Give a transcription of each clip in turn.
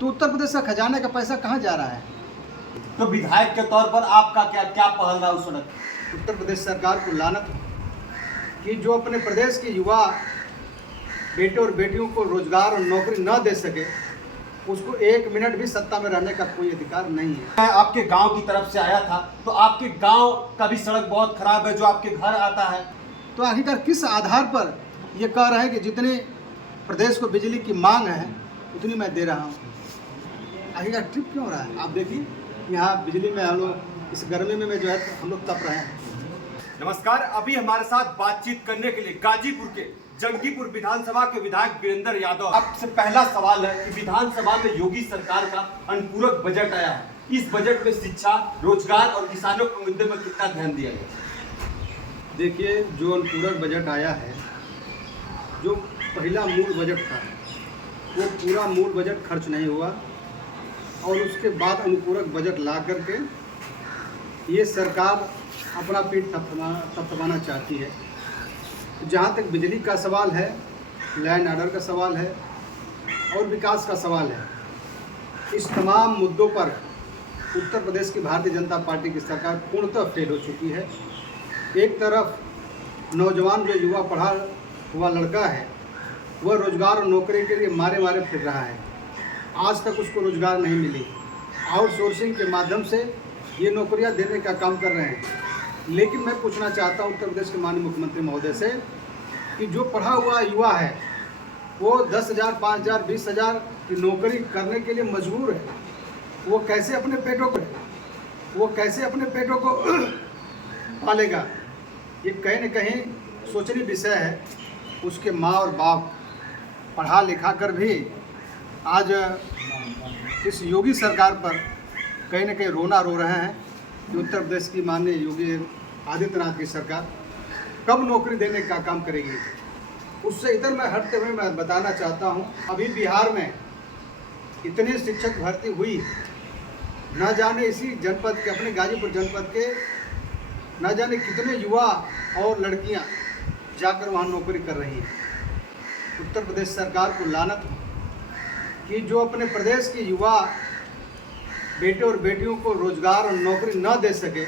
तो उत्तर प्रदेश का खजाने का पैसा कहाँ जा रहा है? तो विधायक के तौर पर आपका क्या क्या पहल रहा उस सड़क? उत्तर प्रदेश सरकार को लानत हो कि जो अपने प्रदेश के युवा बेटे और बेटियों को रोजगार और नौकरी न दे सके, उसको एक मिनट भी सत्ता में रहने का कोई अधिकार नहीं है। मैं आपके गांव की तरफ से आया था, तो आपके गांव का भी सड़क बहुत खराब है जो आपके घर आता है। तो आखिरकार किस आधार पर ये कह रहे हैं कि जितनी प्रदेश को बिजली की मांग है उतनी मैं दे रहा हूँ? आखिरकार ट्रिप क्यों हो रहा है? आप देखिए यहाँ बिजली में हम लोग इस गर्मी में जो है हम लोग तप रहे हैं। नमस्कार, अभी हमारे साथ बातचीत करने के लिए गाजीपुर के जंगीपुर विधानसभा के विधायक वीरेंद्र यादव। आपसे पहला सवाल है कि विधानसभा में योगी सरकार का अनुपूरक बजट आया है, इस बजट में शिक्षा, रोजगार और किसानों के मुद्दे पर कितना ध्यान दिया गया? देखिए, जो अनुपूरक बजट आया है, जो पहला मूल बजट था वो पूरा मूल बजट खर्च नहीं हुआ और उसके बाद अनुपूरक बजट ला करके ये सरकार अपना पीठ थपथपाना चाहती है। जहाँ तक बिजली का सवाल है, लैंड ऑर्डर का सवाल है और विकास का सवाल है, इस तमाम मुद्दों पर उत्तर प्रदेश की भारतीय जनता पार्टी की सरकार पूर्णतः फेल हो चुकी है। एक तरफ नौजवान जो युवा पढ़ा हुआ लड़का है वह रोजगार और नौकरी के लिए मारे मारे फिर रहा है, आज तक उसको रोजगार नहीं मिली। आउटसोर्सिंग के माध्यम से ये नौकरियां देने का काम कर रहे हैं। लेकिन मैं पूछना चाहता हूं उत्तर प्रदेश के माननीय मुख्यमंत्री महोदय से कि जो पढ़ा हुआ युवा है वो 10,000, 5,000, 20,000 की नौकरी करने के लिए मजबूर है, वो कैसे अपने पेटों को पालेगा? ये कहीं न कहीं सोचनीय विषय है। उसके माँ और बाप पढ़ा लिखा कर भी आज इस योगी सरकार पर कहीं न कहीं रोना रो रहे हैं कि उत्तर प्रदेश की माननीय योगी आदित्यनाथ की सरकार कब नौकरी देने का काम करेगी। उससे इधर मैं हटते हुए मैं बताना चाहता हूं, अभी बिहार में इतने शिक्षक भर्ती हुई, न जाने इसी जनपद के, अपने गाजीपुर जनपद के न जाने कितने युवा और लड़कियां जाकर वहां नौकरी कर रही हैं। उत्तर प्रदेश सरकार को लानत हो कि जो अपने प्रदेश के युवा बेटे और बेटियों को रोजगार और नौकरी न दे सके,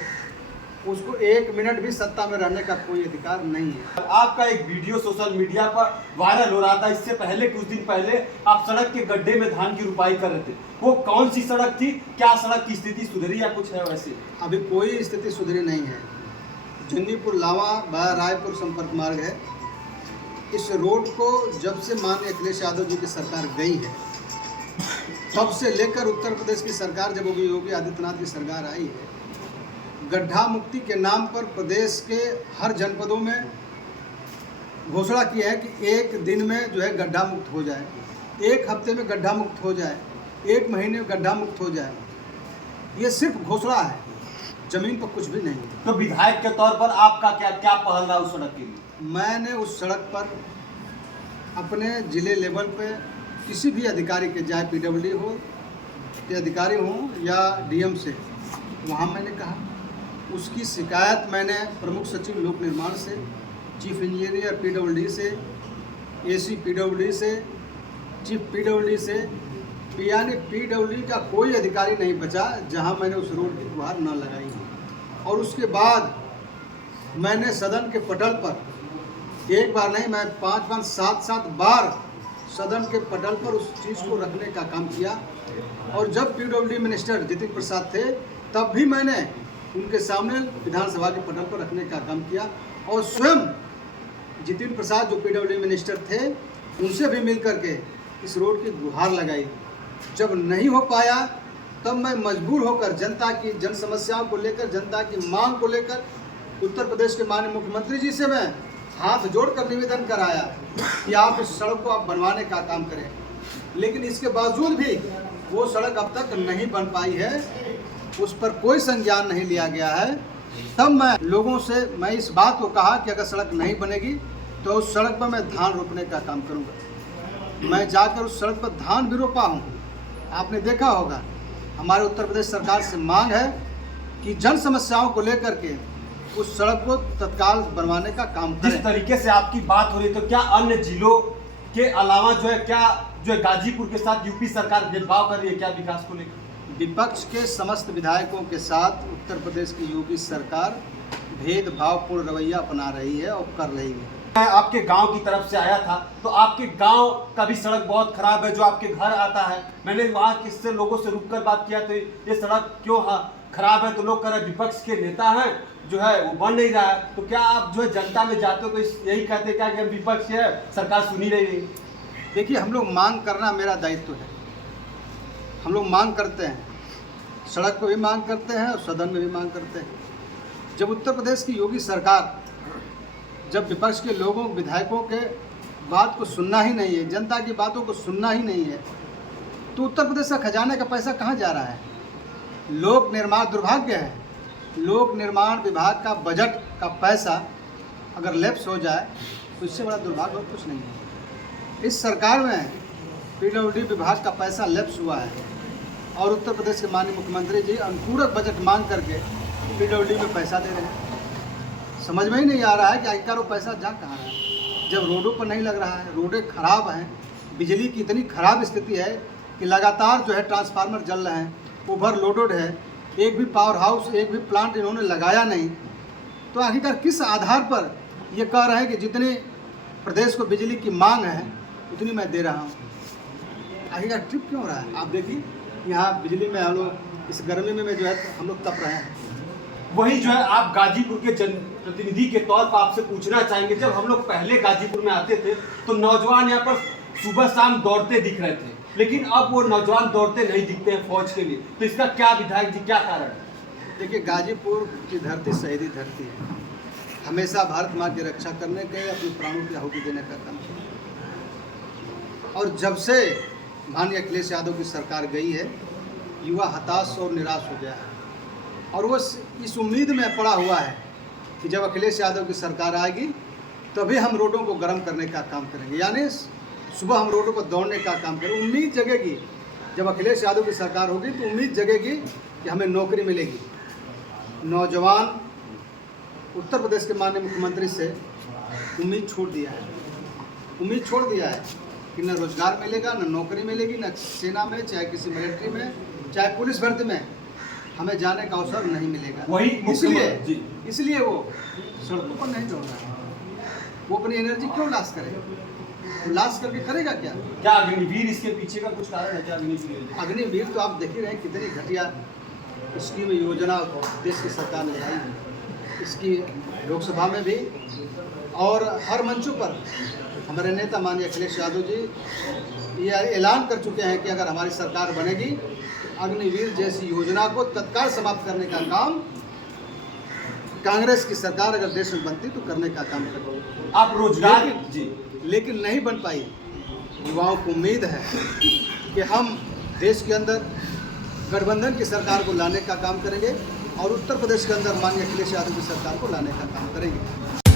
उसको एक मिनट भी सत्ता में रहने का कोई अधिकार नहीं है। आपका एक वीडियो सोशल मीडिया पर वायरल हो रहा था, इससे पहले कुछ दिन पहले आप सड़क के गड्ढे में धान की रुपाई कर रहे थे। वो कौन सी सड़क थी? क्या सड़क की स्थिति सुधरी या कुछ है वैसे? अभी कोई स्थिति सुधरी नहीं है। जंगीपुर लावा बाया रायपुर संपर्क मार्ग है। इस रोड को जब से माननीय अखिलेश यादव जी की सरकार गई है, तब से लेकर उत्तर प्रदेश की सरकार, जब योगी आदित्यनाथ की सरकार आई है, गड्ढा मुक्ति के नाम पर प्रदेश के हर जनपदों में घोषणा की है कि एक दिन में जो है गड्ढा मुक्त हो जाए, एक हफ्ते में गड्ढा मुक्त हो जाए, एक महीने में गड्ढा मुक्त हो जाए। ये सिर्फ घोषणा है, जमीन पर कुछ भी नहीं। तो विधायक के तौर पर आपका क्या क्या पहल रहा उस सड़क के लिए? मैंने उस सड़क पर अपने ज़िले लेवल पे किसी भी अधिकारी के, चाहे PWD हो के अधिकारी हों या DM से, वहाँ मैंने कहा, उसकी शिकायत मैंने प्रमुख सचिव लोक निर्माण से, चीफ इंजीनियर PWD से, AC PWD से, चीफ PWD से, यानी PWD का कोई अधिकारी नहीं बचा जहाँ मैंने उस रोड की गुहार न लगाई। और उसके बाद मैंने सदन के पटल पर एक बार नहीं, मैं 5-5, 7-7 बार सदन के पटल पर उस चीज़ को रखने का काम किया। और जब PWD मिनिस्टर जितिन प्रसाद थे, तब भी मैंने उनके सामने विधानसभा के पटल पर रखने का काम किया। और स्वयं जितिन प्रसाद जो PWD मिनिस्टर थे, उनसे भी मिल करके इस रोड की गुहार लगाई। जब नहीं हो पाया, तब मैं मजबूर होकर जनता की जन समस्याओं को लेकर, जनता की मांग को लेकर उत्तर प्रदेश के माननीय मुख्यमंत्री जी से मैं हाथ जोड़कर निवेदन कराया कि आप इस सड़क को आप बनवाने का काम करें। लेकिन इसके बावजूद भी वो सड़क अब तक नहीं बन पाई है, उस पर कोई संज्ञान नहीं लिया गया है। तब मैं लोगों से मैं इस बात को कहा कि अगर सड़क नहीं बनेगी तो उस सड़क पर मैं धान रोपने का काम करूँगा। मैं जाकर उस सड़क पर धान भी रोपा हूँ। आपने देखा होगा, हमारे उत्तर प्रदेश सरकार से मांग है कि जन समस्याओं को लेकर के उस सड़क को तत्काल बनवाने का काम करें। जिस तरीके से आपकी बात हो रही है, तो क्या अन्य जिलों के अलावा जो है क्या जो है गाजीपुर के साथ यूपी सरकार भेदभाव कर रही है क्या विकास को लेकर? विपक्ष के समस्त विधायकों के साथ उत्तर प्रदेश की योगी सरकार भेदभावपूर्ण रवैया अपना रही है और कर रही है। मैं आपके गांव की तरफ से आया था, तो आपके गांव का भी सड़क बहुत खराब है जो आपके घर आता है। मैंने वहाँ किससे लोगों से रुककर बात किया तो ये सड़क क्यों खराब है, तो लोग कह रहे विपक्ष के नेता हैं जो है वो बन नहीं रहा है। तो क्या आप जो है जनता में जाते हो तो यही कहते क्या कि हम विपक्ष है, सरकार सुनी नहीं रही? देखिए, हम लोग मांग करना मेरा दायित्व है। हम लोग मांग करते हैं, सड़क पर भी मांग करते हैं और सदन में भी मांग करते हैं। जब उत्तर प्रदेश की योगी सरकार, जब विपक्ष के लोगों विधायकों के बात को सुनना ही नहीं है, जनता की बातों को सुनना ही नहीं है, तो उत्तर प्रदेश का खजाने का पैसा कहाँ जा रहा है? लोक निर्माण, दुर्भाग्य है, लोक निर्माण विभाग का बजट का पैसा अगर लैप्स हो जाए तो इससे बड़ा दुर्भाग्य और कुछ नहीं है। इस सरकार में पीडब्ल्यूडी विभाग का पैसा लैप्स हुआ है और उत्तर प्रदेश के माननीय मुख्यमंत्री जी अनुपूरक बजट मांग करके पीडब्ल्यूडी में पैसा दे रहे हैं। समझ में ही नहीं आ रहा है कि आखिरकार वो पैसा जा कहाँ रहा है, जब रोडों पर नहीं लग रहा है, रोडें खराब हैं, बिजली की इतनी खराब स्थिति है कि लगातार जो है ट्रांसफार्मर जल रहे हैं, ओवरलोडेड है, एक भी पावर हाउस, एक भी प्लांट इन्होंने लगाया नहीं। तो आखिरकार किस आधार पर ये कह रहे हैं कि जितनी प्रदेश को बिजली की मांग है उतनी मैं दे रहा हूँ? आखिरकार ट्रिप क्यों रहा है? आप देखिए, यहाँ बिजली में हम लोग इस गर्मी में जो है हम लोग तप रहे हैं। वही जो है आप गाजीपुर के जनप्रतिनिधि के तौर पर आपसे पूछना चाहेंगे, जब हम लोग पहले गाजीपुर में आते थे तो नौजवान यहाँ पर सुबह शाम दौड़ते दिख रहे थे, लेकिन अब वो नौजवान दौड़ते नहीं दिखते हैं फौज के लिए, तो इसका क्या विधायक जी क्या कारण है? देखिए, गाजीपुर की धरती शहीदी धरती है, हमेशा भारत माँ की रक्षा करने के, अपने प्राणों की आहुति देने का काम किया। और जब से माननीय अखिलेश यादव की सरकार गई है, युवा हताश और निराश हो गया है और वो इस उम्मीद में पड़ा हुआ है कि जब अखिलेश यादव की सरकार आएगी तभी हम रोडों को गर्म करने का काम करेंगे, यानी सुबह हम रोडों पर दौड़ने का काम करेंगे। उम्मीद जगेगी, जब अखिलेश यादव की सरकार होगी तो उम्मीद जगेगी कि हमें नौकरी मिलेगी। नौजवान उत्तर प्रदेश के माननीय मुख्यमंत्री से उम्मीद छोड़ दिया है, उम्मीद छोड़ दिया है कि न रोजगार मिलेगा, न नौकरी मिलेगी, न सेना में, चाहे किसी मिलिट्री में, चाहे पुलिस भर्ती में हमें जाने का अवसर नहीं मिलेगा। वही इसलिए वो सड़कों पर नहीं दौड़ रहा है। वो अपनी एनर्जी क्यों लॉस करे? लॉस करके करेगा क्या? क्या अग्निवीर इसके पीछे का कुछ कारण है क्या? अग्निवीर तो आप देख ही रहे हैं कितनी घटिया स्कीम योजना देश की सरकार ने लाई है। इसकी लोकसभा में भी और हर मंचों पर हमारे नेता माननीय अखिलेश यादव जी ये ऐलान कर चुके हैं कि अगर हमारी सरकार बनेगी, अग्निवीर जैसी योजना को तत्काल समाप्त करने का काम कांग्रेस की सरकार अगर देश में बनती तो करने का काम करेगी। आप रोजगार लेकिन नहीं बन पाई। युवाओं को उम्मीद है कि हम देश के अंदर गठबंधन की सरकार को लाने का काम करेंगे और उत्तर प्रदेश के अंदर माननीय अखिलेश यादव की सरकार को लाने का काम करेंगे।